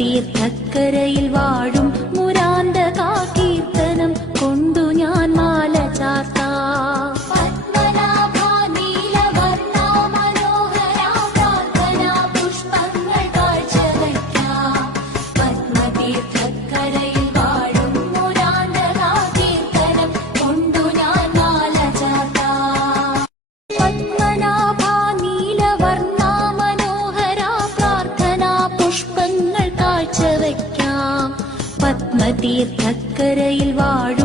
പത്മതീർത്ഥക്കരയിൽ വാഴും മുരാന്തകാ കീർത്തനം കൊണ്ടു ഞാൻ മാല ചാർത്താം. പത്മനാഭാ നീലവർണ്ണാ മനോഹരാ പ്രാർത്ഥനാ പുഷ്പങ്ങൾ കാഴ്ചവയ്ക്കാം. പത്മതീർത്ഥക്കരയിൽ വാഴും മുരാന്തകാ കീർത്തനം കൊണ്ടു ഞാൻ മാല ചാർത്താം. പത്മനാഭാ നീലവർണ്ണാ മനോഹരാ പ്രാർത്ഥനാ പുഷ്പങ്ങൾ കാഴ്ചവയ്ക്കാം. പത്മതീർത്ഥക്കരയിൽ വാഴും